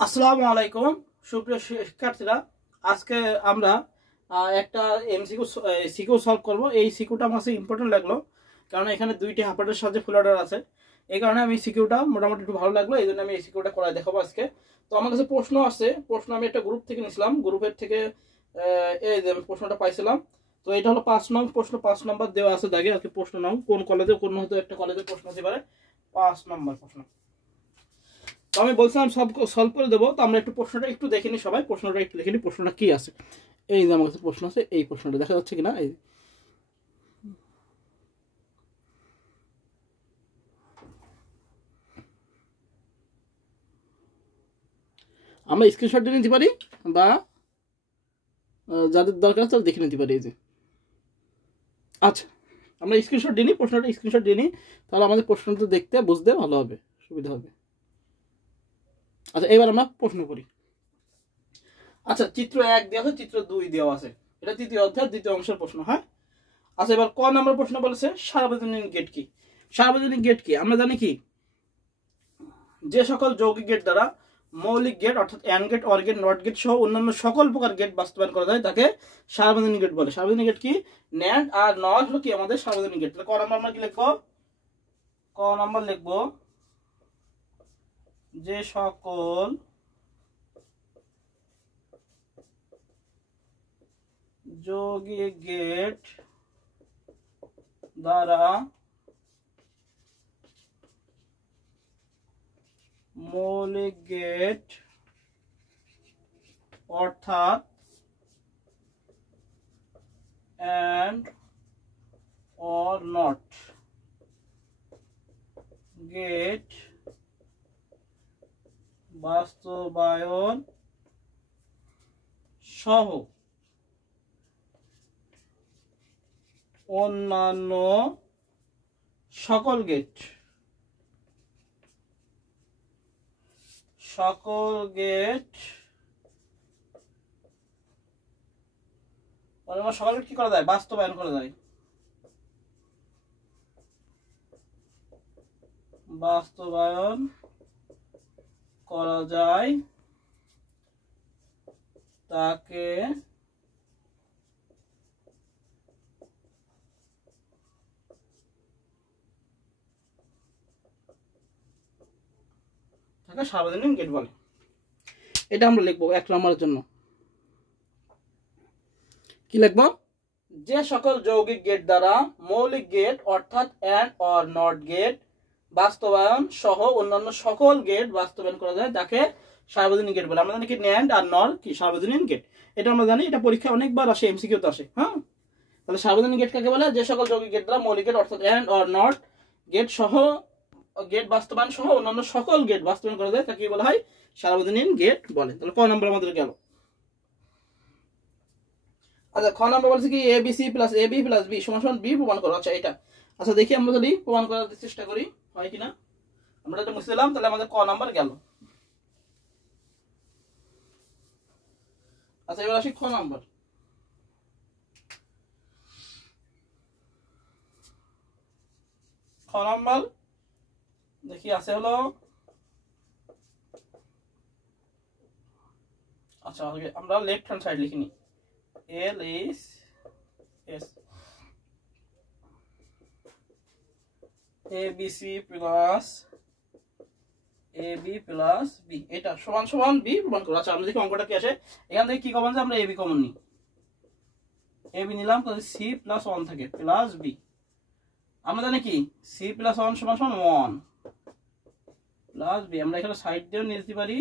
আসসালামু আলাইকুম সুপ্রিয় শিক্ষার্থীরা, আজকে আমরা একটা এমসিকিউ সিকিউ সলভ করব। এই সিকিউটা আমার কাছে ইম্পর্টেন্ট লাগলো, কারণ এখানে দুইটি হাফার্ডের সাথে ফুল অর্ডার আছে। এই কারণে আমি সিকিউটা মোটামুটি একটু ভালো লাগলো, এই জন্য আমি এই সিকিউটা করে দেখাবো আজকে। তো আমার কাছে প্রশ্ন আছে, প্রশ্ন আমি একটা গ্রুপ থেকে নিয়েছিলাম, গ্রুপের থেকে এই যে আমি প্রশ্নটা পাইছিলাম। তো এটা হলো 5 নং প্রশ্ন, 5 নম্বর দেওয়া আছে দাগে আর কি। প্রশ্ন নাও কোন কলেজে, কোন হয়তো একটা কলেজের প্রশ্ন হতে পারে। 5 নম্বর প্রশ্ন। তো আমি বলছিলাম সব সলভ করে দেবো। তো আমরা একটু প্রশ্নটা একটু দেখিনি, সবাই প্রশ্নটা একটু দেখিনি, প্রশ্নটা কি আছে। এই যে আমার কাছে প্রশ্ন আছে, এই প্রশ্নটা দেখা যাচ্ছে কিনা। এই আমরা স্ক্রিনশট দিয়ে নিতে পারি, বা যাদের দরকার আছে তারা দেখে নিতে পারি। এই যে আচ্ছা, আমরা স্ক্রিনশট দিই, প্রশ্নটা স্ক্রিনশট দিয়ে নিই, তাহলে আমাদের প্রশ্নটা দেখতে বুঝতে ভালো হবে, সুবিধা হবে। আচ্ছা, এবার আমরা প্রশ্ন করি। আচ্ছা, চিত্র 1 দেওয়া আছে, চিত্র 2 দেওয়া আছে। এটা তৃতীয় অধ্যায় দ্বিতীয় অংশের প্রশ্ন। হ্যাঁ, আচ্ছা, এবার ক নম্বর প্রশ্ন বলেছে সার্বজনীন গেট কি। সার্বজনীন গেট কি আমরা জানি কি, যে সকল যৌগিক গেট দ্বারা মৌলিক গেট অর্থাৎ and gate, or gate, not gate সহ অন্যান্য সকল প্রকার গেট বাস্তবায়ন করা যায় তাকে সার্বজনীন গেট বলে। সার্বজনীন গেট কি, ন্যান্ড আর নট হলো কি আমাদের সার্বজনীন গেট। ক নম্বর আমরা কি লিখবো, ক নম্বর লিখবো যে সকল যৌগিক গেট দ্বারা মৌলিক গেট অর্থাৎ and or not গেট বাস্তবায়ন সহ অন্যান্য সকল গেট সকল গেট কি করা যায়, বাস্তবায়ন করা যায়, বাস্তবায়ন করা যায় তাকে সার্বজনীন গেট বলে। এটা আমরা লিখবো 1 নম্বরের জন্য। কি লিখবো, যে সকল যৌগিক গেট দ্বারা মৌলিক গেট অর্থাৎ অ্যান্ড অর নট গেট বাস্তবায়ন সহ অন্যান্য সকল গেট বাস্তবায়ন করা যায় তাকে সার্বজনীন গেট বলে। আমরা জানি কি ন্যান্ড আর নর কি সার্বজনীন গেট, এটা আমরা জানি, এটা পরীক্ষা অনেকবার আসে, এমসিকিউ তে আসে। হ্যাঁ, তাহলে সার্বজনীন গেট কাকে বলে, যে সকল যৌগিক গেট দ্বারা মৌলিক গেট অর্থাৎ অ্যান্ড অর নট গেট সহ গেট বাস্তবায়ন সহ অন্যান্য সকল গেট বাস্তবায়ন করা যায় তাকে বলা হয় সার্বজনীন গেট বলে। তাহলে ক নম্বর আমাদের গেল। আচ্ছা, খ নম্বর বলছে কি এ B C plus A B plus B সমান সমান বি প্রমাণ করো। আচ্ছা, এটা আচ্ছা দেখি আমরা যদি প্রমাণ করার চেষ্টা করি হয় কিনা। আমরা এটা মুছে দিলাম, তাহলে আমাদের ক নাম্বার গেল। আচ্ছা, এবার আসি খ নাম্বার। খ নাম্বার দেখি আছে হলো, আচ্ছা আমরা লেফট হ্যান্ড সাইড লিখিনি, L is S A B C plus A B plus B এটা সমান সমান বি প্রমাণ করো। আচ্ছা, আমরা দেখি অঙ্কটা কি আসে। এখান থেকে কি কমন যায়, আমরা এ বি কমন নিই, এ বি নিলাম, তাহলে সি প্লাস 1 থাকে প্লাস বি। আমরা জানি কি সি প্লাস 1 সমান সমান 1 প্লাস বি, আমরা এখানে সাইড দিয়েও নিয়ে যেতে পারি।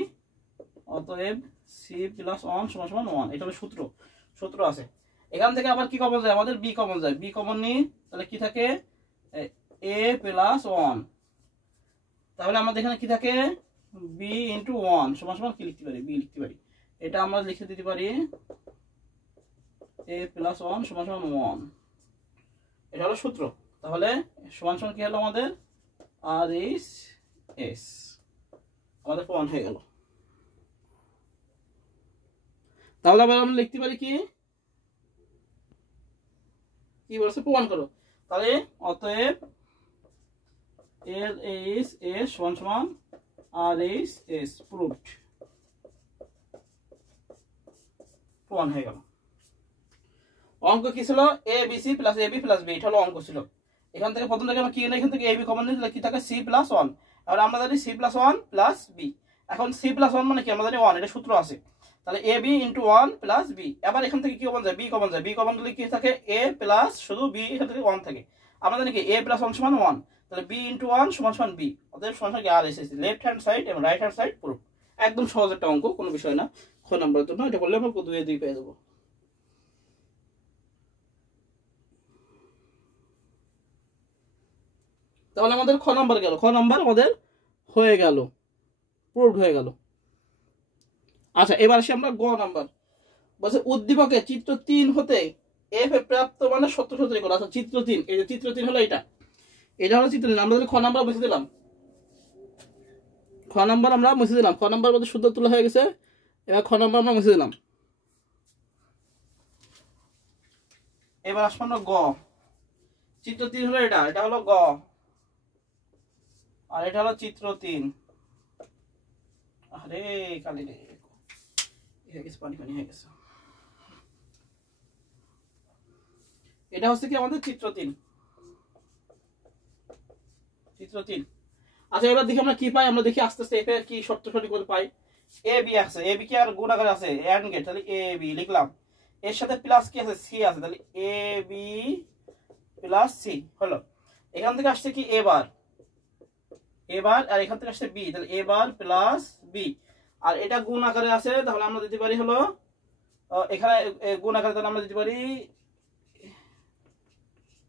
অতএব সি প্লাস 1 সমান সমান 1, এটা হলো সূত্র আছে। এখান থেকে আবার কি কমন যায়, আমাদের বি কমন যায়, বি কমন নিই, তাহলে কি থাকে এ প্লাস 1, তাহলে আমাদের এখানে কি থাকে বি ইন্টু 1 সমান সমান কি লিখতে পারি, বি লিখতে পারি। এটা আমরা লিখে দিতে পারি এ প্লাস 1 সমান সমান 1, এটা হলো সূত্র। তাহলে সমান সমান কি হলো আমাদের আর ইস এস, আমাদের প্রমাণ হয়ে গেল। তাহলে আবার আমরা লিখতে পারি কি কি বলছে, প্রমাণ করো। তাহলে অতএব এল এইচ এস সমান সমান আর এইচ এস প্রুভড। 1 হয়ে গেল। অঙ্ক কি ছিল? এ B C plus A B plus B, এটা হলো অঙ্ক ছিল। এখান থেকে প্রথম থেকে আমরা কি এখান থেকে এ বি কমন নিই, তাহলে কি থাকে? C plus 1। আর আমরা জানি সি প্লাস 1 প্লাস বি। এখন সি প্লাস 1 মানে কি? আমরা জানি 1, এটা সূত্র আছে। তাহলে A B into 1 plus B. এবার এখান থেকে কি কমন যায়? বি কমন যায়। বি কমন গেলে কি থাকে? এ প্লাস শুধু বি, এখান থেকে 1 থাকে। আমরা জানি কি এ প্লাস 1 সমান 1, তাহলে বি ইন্টু 1 সমান সমান বি। অতএব সমান কি আর এসেছে লেফট হ্যান্ড সাইড এবং রাইট হ্যান্ড সাইড প্রুফ। একদম সহজ একটা অঙ্ক, কোনো বিষয় না। খ নাম্বারের জন্য এটা করলে আমরা 2 পেয়ে দেবো। তাহলে আমাদের খ নাম্বার গেল, খ নাম্বার আমাদের হয়ে গেল, প্রুভড হয়ে গেল। আচ্ছা, এবার আসি আমরা গ নাম্বার। বলছে উদ্দীপকে চিত্র 3 হতে এফ এ প্রাপ্ত মানে সত্য সত্যি করে। আচ্ছা, চিত্র 3, এই যে চিত্র 3 হলো এটা, এটা হলো চিত্র 3। আমরা যদি খ নাম্বার মুছে দিলাম, খ নাম্বার আমরা মুছে দিলাম, খ নাম্বার মধ্যে শুদ্ধ তুলা হয়ে গেছে। এবার খ নাম্বার আমরা মুছে দিলাম। এবার আসবো আমরা গ। চিত্র 3 হলো এটা, এটা হলো গ, আর এটা হলো চিত্র 3। আরে কালি রে, হয়ে গেছে, পানি পানি হয়ে গেছে। এটা হচ্ছে কি আমাদের চিত্র 3, চিত্র 3। আচ্ছা, এবার দেখি আমরা কি পাই। আমরা দেখি আস্তে আস্তে এফ এর কি শর্ত সঠিক করে পাই। এ বি আছে, এ বি কি আর গুণ আকারে আছে, এন্ড গেট, তাহলে এ বি লিখলাম। এর সাথে প্লাস কি আছে? সি আছে, তাহলে এ বি প্লাস সি হলো। এখান থেকে আসছে কি এবার, এবার, আর এখান থেকে আসছে বি, তাহলে এবার প্লাস বি। আর এটা গুণ আকারে আছে, তাহলে আমরা দিতে পারি হলো এখানে গুণ আকারে, তাহলে আমরা দিতে পারি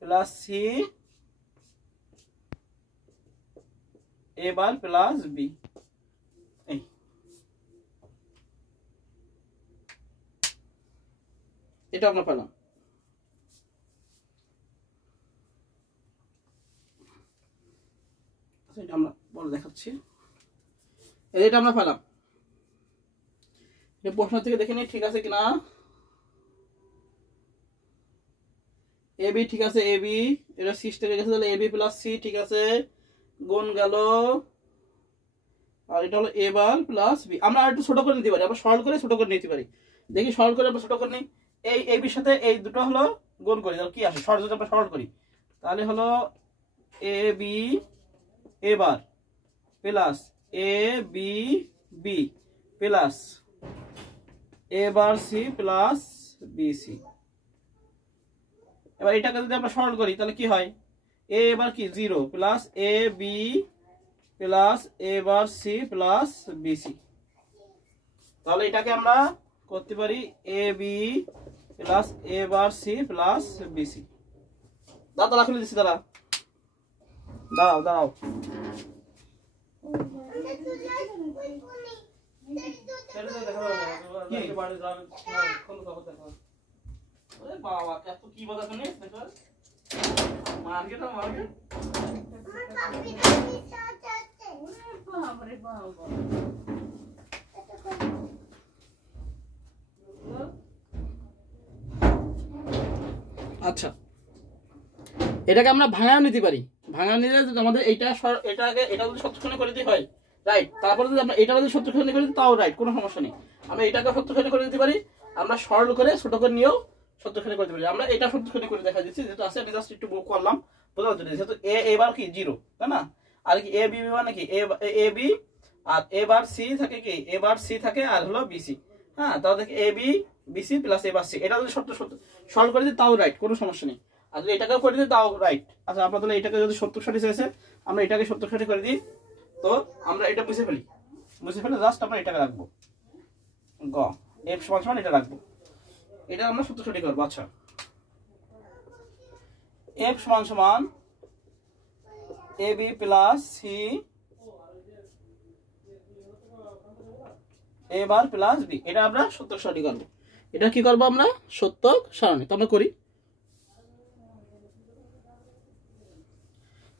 প্লাস সি এবার প্লাস বি। এই এটা আমরা পেলাম। এটা আমরা বলে দেখাচ্ছি, এটা আমরা পেলাম। এই প্রশ্ন থেকে দেখে নিই ঠিক আছে কিনা। এ বি ঠিক আছে, এ বি এটা 6 থেকে গেছে, তাহলে এ বি প্লাস সি ঠিক আছে, গুণ গেল। আর এটা হলো এবার প্লাস বি। আমরা আর একটু ছোট করে নিতে পারি, আবার সরল করে ছোট করে নিতে পারি। দেখি সরল করে আমরা ছোট করে নিই। এই এ বির সাথে এই দুটো হলো গুণ করি, তাহলে কি আসে? সরল যদি আমরা সরল করি, তাহলে হলো এ বি এবার plus A B B plus এবার সি প্লাস বি সি। এবার এটাকে যদি আমরা সরল করি, তাহলে কি হয়? এ এবার কি 0 প্লাস এ বি প্লাস এবার সি প্লাস বি সি। তাহলে এটাকে আমরা করতে পারি এ বি প্লাস এবার সি প্লাস বি সি। দাঁড়া খুলে দিচ্ছি, দাঁড়া দাঁড়াও দাঁড়াও। বাবা এত কি বলা শুনিস মার্কেট মার্কেট। আচ্ছা, এটাকে আমরা ভাঙাও নিতে পারি। ভাঙা নিলে আমাদের এটাকে এটা যদি সত্যখানি করে দিতে হয় রাইট, তারপরে যদি আমরা এটা যদি সত্যখানি করে দিই তাও রাইট, কোনো সমস্যা নেই। আমরা এটাকে সত্যখানি করে দিতে পারি, আমরা সরল করে ছোট করে নিয়েও সত্যখানি করতে পারি। আমরা এটা সত্যখানি করে দেখা দিচ্ছি, যেহেতু আছে আমি জাস্ট একটু বুক করলাম বোঝার জন্য। যেহেতু এ এবার কি 0, তাই না? আর কি এ বি মানে কি এ বি, আর এবার সি থাকে কি এবার সি থাকে, আর হলো বিসি। হ্যাঁ, তাহলে দেখি এ বি বিসি প্লাস এবার সি। এটা যদি সত্য সরল করে দিই তাও রাইট, কোনো সমস্যা নেই। আর যদি এটাকেও করে দিই তাও রাইট। আচ্ছা, আপনার তাহলে এটাকে যদি 70-60 চাইছে, আমরা এটাকে 70-60 করে দিই, তো আমরা এটা মুছে ফেলি। মুছে ফেলে জাস্ট আমরা এটাকে রাখবো গ, এফ সমান সমান এটা রাখবো। এটা আমরা 70-60 করবো। আচ্ছা, এফ সমান সমান এ বি প্লাস সি এবার প্লাস বি। এটা আমরা 70-60 করবো। এটা কি করবো আমরা? 70 সারণী। তো আমরা করি,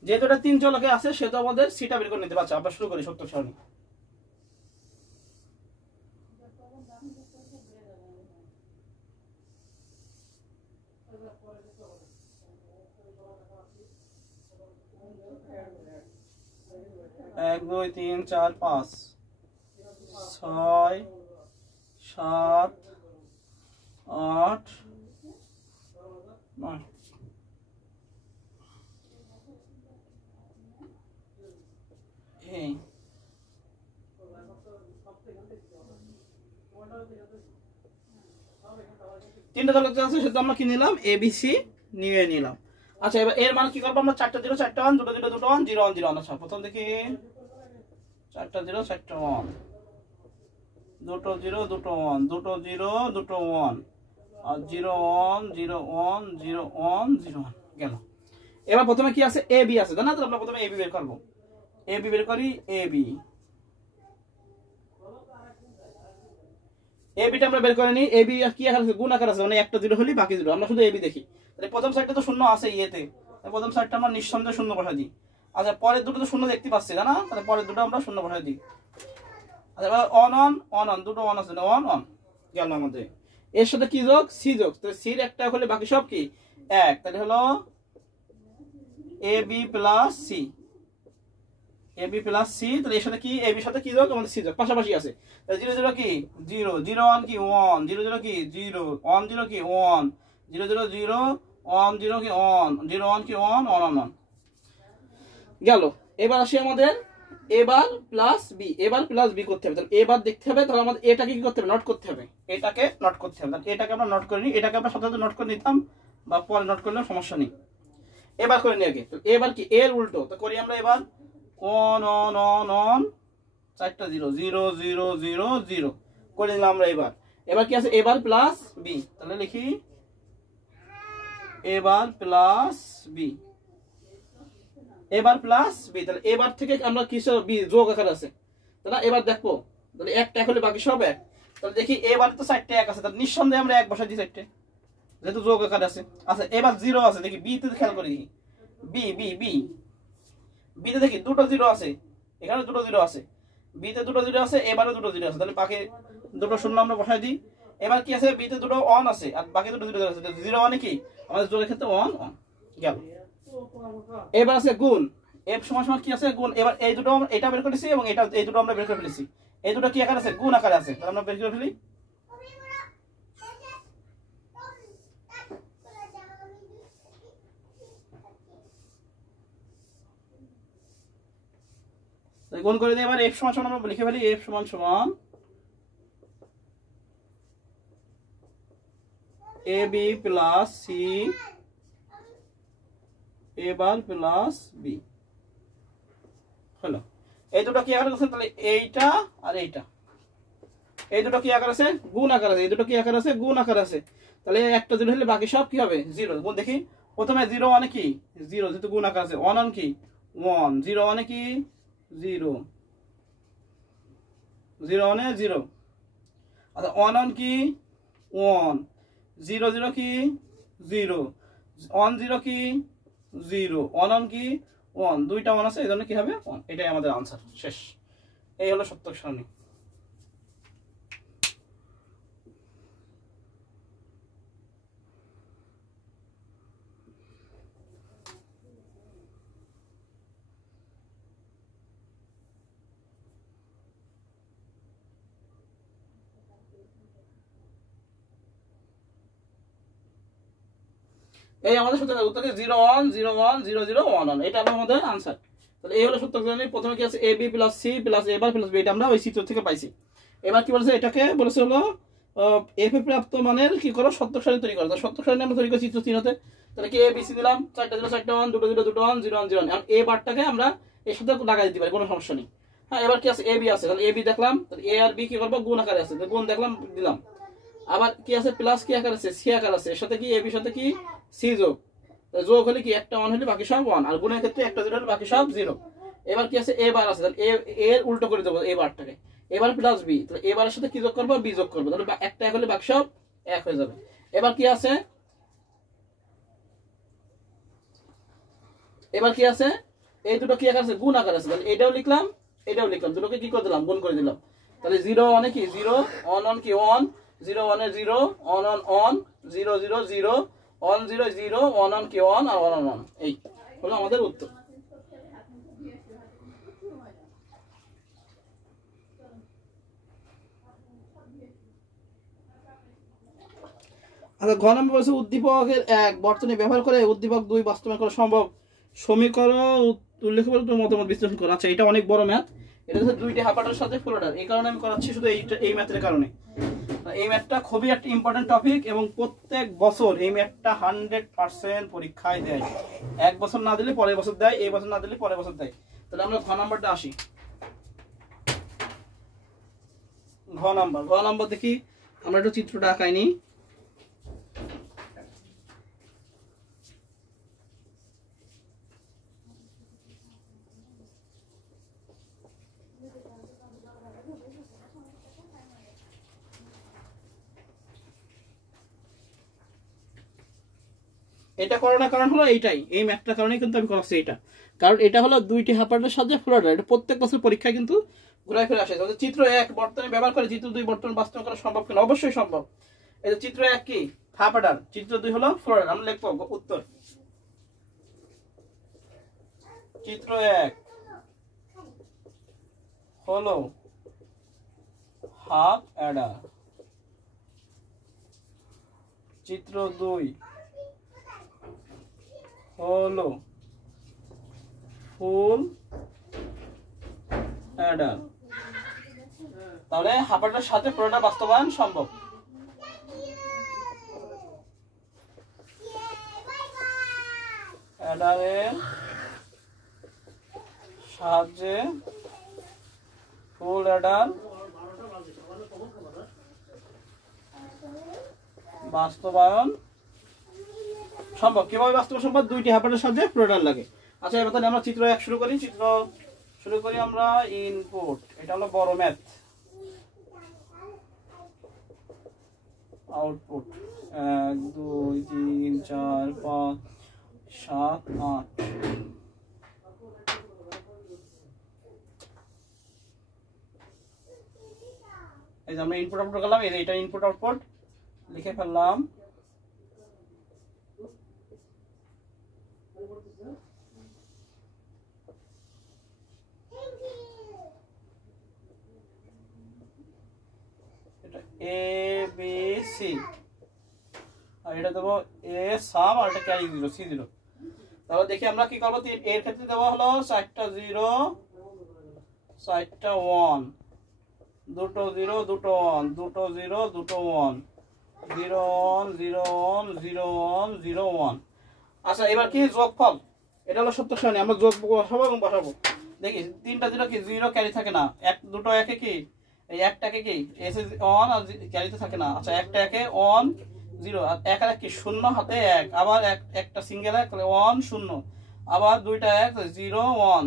যেহেতু এটা 3 চলকে আছে সেহেতু আমাদের সিটা বের করে নিতে পারছে। আমরা শুরু করি 70 সারণী। এক 2 3 4 5 6 7 8 9 এই তিনটা দল আছে সেটা আমরা কি নিলাম ABC নিয়ে নিলাম। আচ্ছা এবার এর মান কি করব আমরা 4টা 0 4টা 1 2টা 0 2টা 1 0 1 0 1। আচ্ছা প্রথম দেখি 4টা 0 4টা 1 দুটো 0 দুটো 1 দুটো 0 দুটো 1 আর 0 1 0 1 0 1 0 1 গেল। এবার প্রথমে কি আছে AB আছে জানা তো আমরা প্রথমে AB বের করব। AB বের করি AB টা আমরা বের করে নিই। AB কি আকার আছে গুণ আকার আছে মানে একটা 0 হলি বাকি 0 আমরা শুধু AB দেখি। তাহলে প্রথম সাইডটা তো শূন্য আছে ইয়েতে প্রথম সাইডটা আমরা নিঃসন্দেহে শূন্য বসাই দিই। আচ্ছা পরের দুটো তো শূন্য দেখতে পাচ্ছি না তাহলে পরের দুটো আমরা শূন্য বসাই দিই। আচ্ছা এবার অন অন অন অন দুটো অন আছে অন অন গেল আমাদের। এর সাথে কি যোগ সি যোগ তাহলে সির একটা হলে বাকি সব কি এক তাহলে হলো AB plus C AB plus C তাহলে এর সাথে কি AB এর সাথে কি যোগ আমাদের সি যোগ পাশাপাশি আছে। তাহলে 0 0 কি 0 0 1 কি 1 0 0 কি 0 1 0 কি 1 0 0 0 1 0 কি 1 0 1 কি 1 1 1 গেল। এবার আসি আমাদের এবার প্লাস বি এবার প্লাস বি করতে হবে। তাহলে এবার দেখতে হবে তাহলে আমাদের এটাকে কি করতে হবে নোট করতে হবে এটাকে নোট করতে হবে। তাহলে এটাকে আমরা নোট করে নিই এটাকে আমরা সাথে সাথে নোট করে নিতাম বা পরে নোট করলেও সমস্যা নেই। এবার করে নিই আগে তো এবার কি এর উল্টো তো করি আমরা এবার অন অন অন অন 4টা 0 0 0 0 0 করে নিলাম আমরা। এবার এবার কি আছে এবার প্লাস বি তাহলে লিখি এবার প্লাস বি এবার প্লাস বি তাহলে এবার থেকে আমরা কিসের বি যোগ আকার আছে তাহলে এবার দেখবো তাহলে একটা এক হলে বাকি সব এক। তাহলে দেখি এবার তো 4টা এক আছে তাহলে নিঃসন্দেহে আমরা এক বসাই দিই 4টে যেহেতু যোগ আকার আছে। আচ্ছা এবার 0 আছে দেখি বি তে খেয়াল করি বি বি বি বি তে দেখি দুটো 0 আছে এখানে দুটো 0 আছে বি তে দুটো 0 আছে এবারে দুটো 0 আছে তাহলে বাকি দুটো শূন্য আমরা বসাই দিই। এবার কি আছে বি তে দুটো অন আছে আর বাকি দুটো 0 আছে 0 মানে কি আমাদের যোগের ক্ষেত্রে অন অন গেল। এবার আছে গুণ f সমান সমান কি আছে গুণ। এবার এই দুটো এটা বের করেছি এবং এটা এই দুটো আমরা বের করে ফেলেছি এই দুটো কি আকার আছে গুণ আকারে আছে তাহলে আমরা বের করে ফেলি। গুণ করে দিই এবার f সমান সমান আমরা লিখে ফেলি f সমান সমান AB প্লাস C এবার প্লাস বি হলো। এই দুটো কি আকার আছে তাহলে এইটা আর এইটা এই দুটো কি আকার আছে গুণ আকার আছে এই দুটো কি আকার আছে গুণ আকার আছে তাহলে একটা 0 হলে বাকি সব কি হবে 0। গুণ দেখি প্রথমে 0 মানে কি 0 যেহেতু গুণ আকার আছে 1 1 কি 1 0 মানে কি 0 0 মানে 0। আচ্ছা 1 1 কি 1 0 0 কি 0 1 0 কি 0 1 1 কি 1 দুইটা 1 আছে এজন্য কি হবে 1 এটাই আমাদের आंसर শেষ। এই হলো সত্যক সারণী। এই আমাদের সূত্রের উত্তর কি 0 1 0 1 0 0 1 1 এটা আমাদের आंसर। তাহলে এই হলো সূত্র জানি প্রথমে কি আছে AB plus C plus A bar plus B এটা আমরা ওই সূত্র থেকে পাইছি। এবার কি বলছে এটাকে বলেছে হলো f এ প্রাপ্ত মানের কি করো সত্যক সারণী তৈরি করো। সত্যক সারণী আমরা তৈরি করি চিত্র 3 হতে তাহলে কি A B C দিলাম 4টা 0 4টা 1 দুটো 0 দুটো 1 0 1 0 এখন A বারটাকে আমরা এর সাথে লাগাই দিতে পারি কোনো সমস্যা নেই। হ্যাঁ এবার কি আছে AB আছে তাহলে AB দেখলাম তাহলে A আর B কি করব গুণ আকারে আছে গুণ দেখলাম দিলাম। আবার কি আছে প্লাস কি আকার আছে C আকার আছে এর সাথে কি AB এর সাথে কি C যোগ যোগ হলে কি একটা 1 হলে বাকি সব 1 আর গুণের ক্ষেত্রে একটা 0 হলে বাকি সব 0। এবার কি আছে A বার আছে তাহলে A এর উল্টো করে দেব A বারটাকে এবার প্লাস B তাহলে A বারের সাথে কি যোগ করব B যোগ করব তাহলে একটা এক হলে বাকি সব এক হয়ে যাবে। এবার কি আছে এই দুটো কি আকার আছে গুণ আকার আছে তাহলে এটাও লিখলাম দুটোকে কি করে দিলাম গুণ করে দিলাম। তাহলে 0 মানে কি 0 1 1 কি 1 0 1 এর 0 1 1 1 0 0 0 1 0 0 1 1 কি 1 আর 1 1 1 এই হলো আমাদের উত্তর। আচ্ছা, ঘ নম্বর বলছে উদ্দীপকের 1 বর্তনী ব্যবহার করে উদ্দীপক 2 বাস্তবায়ন করা সম্ভব। সমীকরণ উল্লেখ করে তোমার মতামত বিশ্লেষণ করো। আচ্ছা, এটা অনেক বড় ম্যাথ। এটা হচ্ছে দুইটি হাফাটার সাথে ফুল অর্ডার। এই কারণে আমি করাচ্ছি শুধু এই ম্যাথের কারণে। এই ম্যাথটা খুবই একটা ইম্পর্টেন্ট টপিক এবং প্রত্যেক বছর এই ম্যাথটা 100% পরীক্ষায় দেয়। এক বছর না দিলে পরের বছর দেয়, এই বছর না দিলে পরের বছর দেয়। তাহলে আমরা ঘ নাম্বারটা আসি। ঘ নাম্বার দেখি, আমরা একটু চিত্রটা আঁকাই নি। এটা করার কারণ হলো এইটাই, এই ম্যাথটার কারণেই কিন্তু আমি করাচ্ছি এটা। কারণ এটা হলো দুইটি হাফার্ডের সাথে ফুল অর্ডার। এটা প্রত্যেক বছর পরীক্ষায় কিন্তু ঘুরে ফিরে আসে। তাহলে চিত্র 1 বর্তনী ব্যবহার করে চিত্র 2 বর্তনী বাস্তবায়ন করা সম্ভব কিনা? অবশ্যই সম্ভব। এই যে চিত্র 1 কি হাফ অর্ডার, চিত্র 2 হলো ফুল অর্ডার। আমরা লিখবো উত্তর। চিত্র 1 হলো হাফ অর্ডার, চিত্র 2 হলো ফুল অর্ডার। তাহলে হাফ অর্ডারের সাথে পুরোটা বাস্তবায়ন সম্ভব। অর্ডারের সাহায্যে ফুল অর্ডার বাস্তবায়ন সম্ভব। কিভাবে বাস্তবায়ন সম্ভব? দুইটি হাফার্ডের সাথে ফুল অর্ডার লাগে। আচ্ছা, এবার তাহলে আমরা চিত্র 1 শুরু করি। আমরা ইনপুট, এটা হলো বড় ম্যাথ। আউটপুট 1 2 3 4 5 7 8। এই যে আমরা ইনপুট আউটপুট করলাম, এটা ইনপুট আউটপুট লিখে ফেললাম। এটা এ বি সি, আর এটা দেবো এ সাম, আর এটা ক্যারি 0 সি 0। তাহলে দেখি আমরা কি করবো। এর ক্ষেত্রে দেওয়া হলো 4টা 0 4টা 1, দুটো 0 দুটো 1, দুটো 0 দুটো 1, 0 1 0 1 0 1 0 1। আচ্ছা, এবার কি যোগফল? এটা হলো সত্য সারণী। আমরা যোগ বসাবো এবং বসাবো। দেখি 3টা 0 কি 0 ক্যারি থাকে না। দুটো 1 কি এই একটাকে কি এস 1 আর ক্যারিতে থাকে না। আচ্ছা, একটা 1 1 0 আর 1 আর 1 কি 0 হাতে 1, আবার একটা সিঙ্গেল 1 1 0, আবার দুইটা 1 0 1,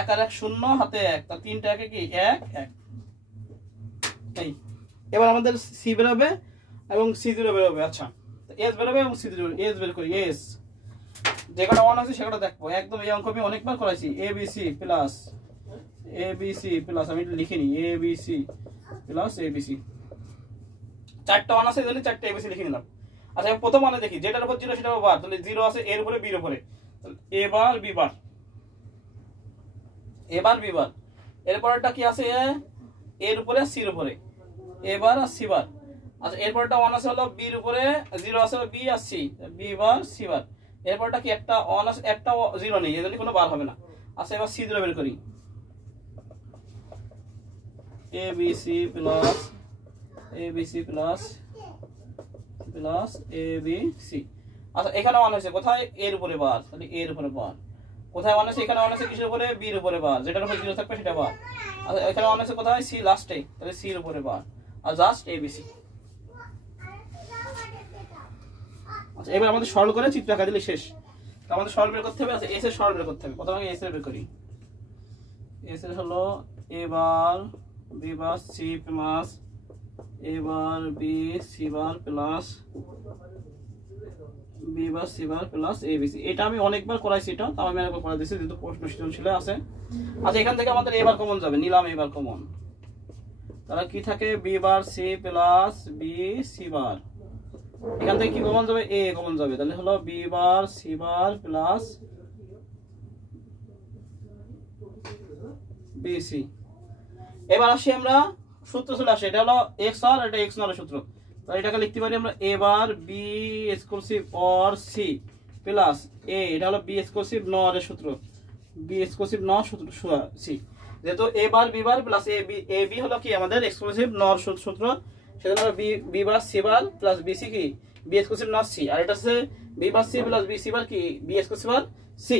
1 আর 1 0 হাতে 1, তা 3টা 1 কি 1 1। এই এবার আমাদের সি বেরোবে এবং সি 0 বেরোবে। আচ্ছা, এস বেরোবে এবং সি 0। এস বের করি। এস যে কটা 1 আছে সেটা দেখবো। একদম এই অঙ্ক আমি অনেকবার করাইছি। এ বি সি প্লাস আমি লিখিনি। এ B C plus A B C, 4টা 1 আছে, এই জন্য 4টা এ বি সি লিখে নিলাম। আচ্ছা, প্রথম মানে দেখি যেটার উপর 0 সেটার উপর বার। তাহলে 0 আছে এর উপরে বির উপরে, এ বার বি বার, এবার বি বার। এরপরটা কি আছে এর উপরে সির উপরে, এবার আর সি বার। আচ্ছা, এরপরটা 1 আছে হলো বির উপরে, 0 আছে হলো বি আর C, B bar C bar. এরপরটা কি একটা 1 আছে, একটা 0 নেই, এজন্য কোনো বার হবে না। আচ্ছা, এবার সি 0 বের করি। এ B C plus A B C plus plus A B C. আচ্ছা, এখানে 1 হয়েছে কোথায়? এর উপরে বার, তাহলে এর উপরে বার। কোথায় 1 আছে? এখানে 1 আছে কিসের উপরে? বির উপরে বার, যেটার উপরে 0 থাকবে সেটা বার। আচ্ছা, এখানে 1 আছে কোথায়? সি লাস্টে, তাহলে সি এর উপরে বার, আর জাস্ট এ বি সি। আচ্ছা, এবার আমাদের সরল করে চিত্র আঁকা দিলে শেষ। তো আমাদের সরল বের করতে হবে। আচ্ছা, এস এর সরল বের করতে হবে। প্রথমে আমি এস এর বের করি। এস এর হলো A bar B bar C plus A bar B C bar plus B bar C bar plus A B C. এটা আমি অনেকবার করাইছি, এটা তাও আমি একবার করাই দিয়েছি যেহেতু প্রশ্ন সৃজনশীল আছে। আচ্ছা, এখান থেকে আমাদের এবার কমন যাবে, নিলাম এবার কমন। তাহলে কি থাকে? B bar C plus B C bar. এখান থেকে কি কমন যাবে? এ কমন যাবে। তাহলে হলো B bar C bar plus B C. এবার আসি আমরা সূত্র চলে আসে। এটা হলো এক্স আর এটা এক্স নর সূত্র। তো তাহলে এটাকে লিখতে পারি আমরা A bar B exclusive or C plus A, এটা হলো বি এক্সক্লুসিভ নর এর সূত্র, বি এক্সক্লুসিভ নর সূত্র সি, যেহেতু A bar B bar plus A B হলো কি আমাদের এক্সক্লুসিভ নর সূত্র, সেজন্য আমরা B bar C bar plus B C কি বি এক্সক্লুসিভ নর সি, আর এটা হচ্ছে B bar C plus B C bar কি বি এক্সক্লুসিভ বার সি।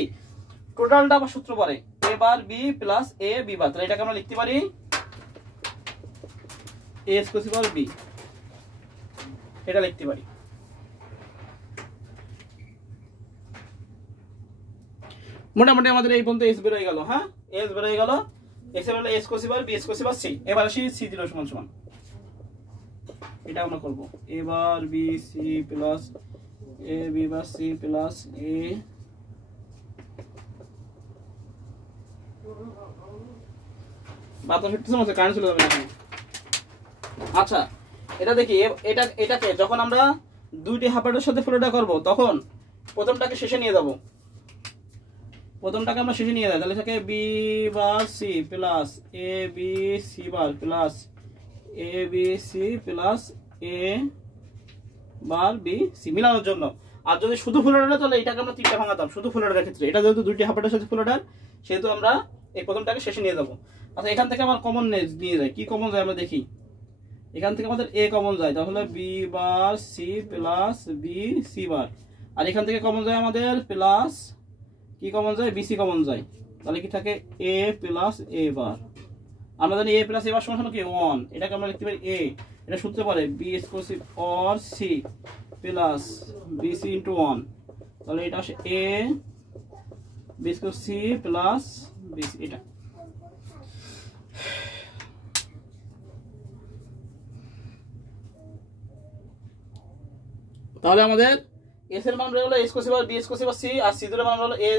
টোটালটা আবার সূত্র পরে A bar B plus A B bar, তাহলে এটাকে আমরা লিখতে পারি এ এক্সক্লুসিভ বার বি, এটা লিখতে পারি। মোটামুটি আমাদের এই পর্যন্ত এস বের হয়ে গেল। হ্যাঁ, এস বের হয়ে গেল, এক্স এর হলো এস কোসি বার বি এস কোসি বার সি। এবার আসি সি দিল সমান সমান, এটা আমরা করব এবার B C plus A B bar C plus এ, বাতাস হচ্ছে না, কারেন্ট চলে যাবে না। আচ্ছা, এটা দেখি, এটাকে যখন আমরা দুইটি হাফারের সাথে ফ্লোটা করব তখন প্রথমটাকে শেষে নিয়ে যাব, প্রথমটাকে আমরা শেষে নিয়ে যাই, তাহলে থাকে B bar C plus A B C bar plus A B C plus A bar B C মিলানোর জন্য। আর যদি শুধু ফ্লোটার তাহলে এটাকে আমরা তিনটা ভাঙাতাম শুধু ফ্লোটারের ক্ষেত্রে, এটা যেহেতু দুইটি হাফারের সাথে ফ্লোটার সেহেতু আমরা এই প্রথমটাকে শেষে নিয়ে যাব। আচ্ছা, এখান থেকে আমার কমন নিয়ে যায়, কি কমন যায় আমরা দেখি, এখান থেকে আমাদের এ কমন যায়, তাহলে B bar C plus B C bar, আর এখান থেকে কমন যায় আমাদের প্লাস কি কমন যায় বিসি কমন যায়, তাহলে কি থাকে এ প্লাস এ বার। আমরা জানি এ প্লাস এ বার সমান কি 1, এটাকে আমরা লিখতে পারি এ, এটা সূত্রে পারে B exclusive or C plus BC into 1, তাহলে এটা আসে A B exclusive C plus BC. এটা তাহলে আমাদের এস এর মান হলো এস কোসি বার বি এস কোসি বার সি, আর সি এর মান হলো এ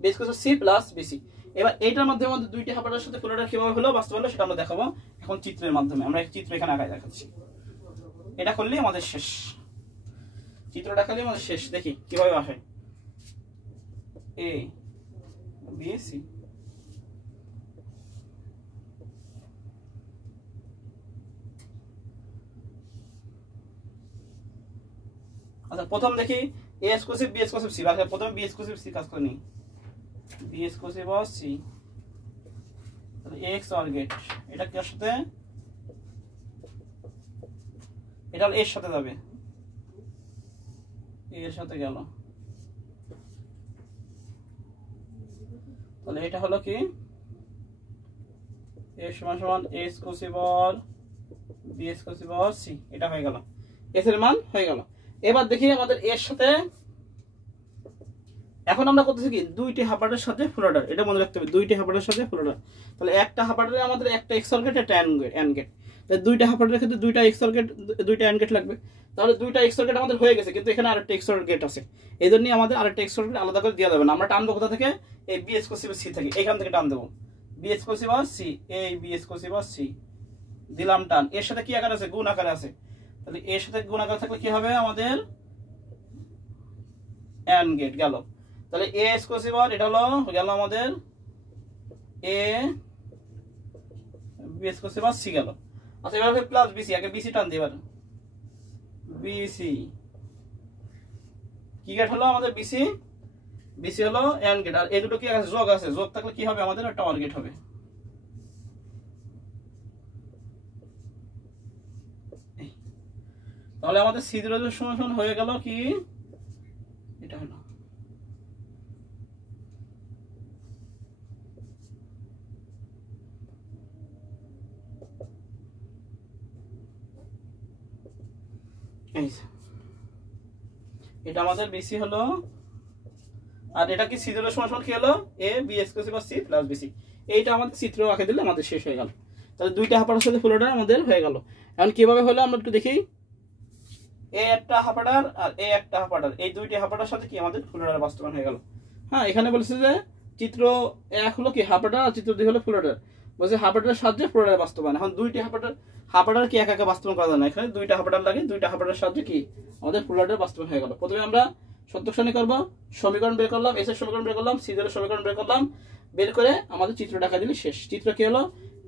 বি এস কোসি সি প্লাস বিসি। এবার এটার মাধ্যমে আমাদের দুইটি হাফারের সাথে ফ্লোটার কিভাবে হলো বাস্তবায়ন সেটা আমরা দেখাবো এখন চিত্রের মাধ্যমে। আমরা এক চিত্র এখানে আঁকায় দেখাচ্ছি, এটা করলেই আমাদের শেষ, চিত্রটা করলেই আমাদের শেষ। দেখি কিভাবে আসে এ বি সি। আচ্ছা, প্রথম দেখি A exclusive B exclusive C, আচ্ছা প্রথমে বি এক্সক্লুসিভ সি কাজ করে নি, বি এক্সক্লুসিভ অর সি, তাহলে এক্স অর গেট, এটা কি এর সাথে, এটা এর সাথে যাবে, এর সাথে গেল, তাহলে এটা হলো কি এ সমান সমান A exclusive or B exclusive or C, এটা হয়ে গেল, এস এর মান হয়ে গেল। এবার দেখি আমাদের এর সাথে এখন আমরা করতেছি কি দুইটি হাফারের সাথে ফ্লোটার, এটা মনে রাখতে হবে দুইটি হাফারের সাথে ফ্লোটার, তাহলে একটা হাফারে আমাদের একটা এক্সএল গেট একটা এন্ড গেট, তাহলে দুইটা হাফারের ক্ষেত্রে দুইটা এক্সএল গেট দুইটা এন্ড গেট লাগবে, তাহলে দুইটা এক্সএল গেট আমাদের হয়ে গেছে, কিন্তু এখানে আরেকটা এক্সএল গেট আছে, এই জন্যই আমাদের আরেকটা এক্সএল গেট আলাদা করে দেওয়া যাবে না। আমরা টানবো কোথা থেকে, এই বি এক্সক্লুসিভ সি থেকে, এখান থেকে টান দেবো বি এক্সক্লুসিভ আর সি, এই বি এক্সক্লুসিভ আর সি দিলাম টান, এর সাথে কি আকার আছে গুণ আকারে আছে, তাহলে এর সাথে গুণ আকার থাকলে কি হবে আমাদের এন্ড গেট গেল, তাহলে এ এক্সক্লুসিভ আর এটা হলো গেল আমাদের এ বি এক্সক্লুসিভ আর সি গেল। আচ্ছা, এবার প্লাস বিসি, আগে বিসি টান দিই, এবার বিসি কি গেট হলো আমাদের বিসি, বিসি হলো এন্ড গেট, আর এই দুটো কি আছে যোগ আছে, যোগ থাকলে কি হবে আমাদের টাওয়ার গেট হবে। তাহলে আমাদের সি জিরো সমান হয়ে গেল কি এটা হলো, এটা আমাদের বিসি হলো, আর এটা কি সি জিরো সমান কি হলো A B exclusive or C plus BC, এইটা আমাদের চিত্র আঁকে দিলে আমাদের শেষ হয়ে গেল। তাহলে দুইটা হাফারের সাথে ফ্লোটার আমাদের হয়ে গেল। এখন কিভাবে হলো আমরা একটু দেখি, এ একটা হাফাটার আর এ একটা হাফাটার, এই দুইটি হাফাটার সাথে কি আমাদের ফ্লোটার বাস্তবায়ন হয়ে গেল। হ্যাঁ, এখানে বলছে যে চিত্র এক হলো কি হাফাটার আর চিত্র দুই হলো ফ্লোটার, বলছে হাফাটারের সাহায্যে ফ্লোটার বাস্তবায়ন। এখন দুইটি হাফাটার কি একা একা বাস্তবায়ন করা যায় না, এখানে দুইটা হাফাটার লাগে, দুইটা হাফাটারের সাহায্যে কি আমাদের ফ্লোটার বাস্তবায়ন হয়ে গেল। প্রথমে আমরা সত্যক সারণী করবো, সমীকরণ বের করলাম, এস এর সমীকরণ বের করলাম, সি এর সমীকরণ বের করলাম, বের করে আমাদের চিত্র টাকা দিলে শেষ। চিত্র কি হলো,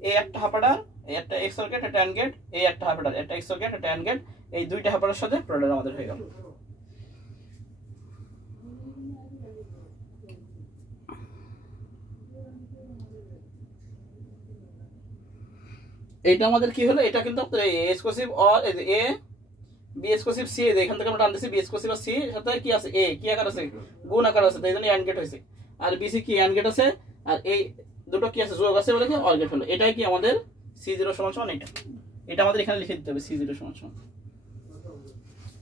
এ একটা হাফাটার, এ একটা এক্সএল গেট একটা এন্ড গেট, এ একটা হাফাটার একটা এক্সএল গেট একটা এন্ড গেট, এই দুইটা হ্যাপারের সাথে প্রোডাক্ট আমাদের হয়ে গেল। এইটা আমাদের কি হলো, এটা কিন্তু আপনার A exclusive or A B exclusive C, এখান থেকে আমরা টানতেছি বি এক্সক্লুসিভ আর সি সাথে কি আছে এ কি আকার আছে, গুণ আকার আছে, তাই জন্য অ্যান্ড গেট হয়েছে। আর বিসি কি অ্যান্ড গেট আছে, আর এই দুটো কি আছে যোগ আছে বলে কি অর গেট হলো। এটাই কি আমাদের C0 সমান সমান এটা, এটা আমাদের এখানে লিখে দিতে হবে C0 সমান সমান।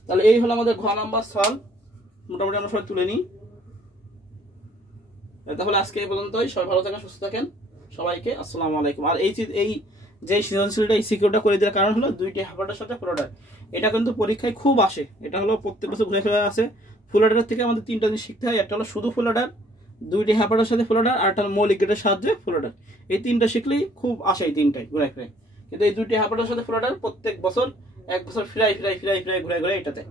তাহলে এই হলো আমাদের ঘ নাম্বার সলভ, মোটামুটি আমরা সবাই তুলে নিই। তাহলে আজকে এই পর্যন্তই, সবাই ভালো থাকেন, সুস্থ থাকেন, সবাইকে আসসালামু আলাইকুম। আর এই যে সৃজনশীলটা এই সিকিউরটা করে দেওয়ার কারণ হলো দুইটি হ্যাপারটার সাথে প্রোডাক্ট, এটা কিন্তু পরীক্ষায় খুব আসে, এটা হলো প্রত্যেক বছর ঘুরে ফিরে আসে। ফুল অর্ডারের থেকে আমাদের তিনটা জিনিস শিখতে হয়, একটা হলো শুধু ফুল অর্ডার, দুইটি হ্যাপারটার সাথে ফুল অর্ডার, আর একটা হলো মৌলিক গেটের সাহায্যে ফুল অর্ডার। এই তিনটা শিখলেই খুব আসে, এই তিনটাই ঘুরে ফিরে। কিন্তু এই দুইটি হ্যাপারটার সাথে ফুল অর্ডার প্রত্যেক বছর এক বছর ফিরাই ঘুরে ঘুরে এটাতে।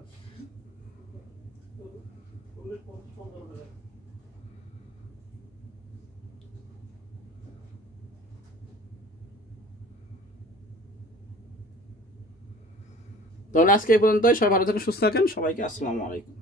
তাহলে আজকে এই পর্যন্তই, সবাই ভালো থাকেন, সুস্থ থাকেন, সবাইকে আসসালামু আলাইকুম।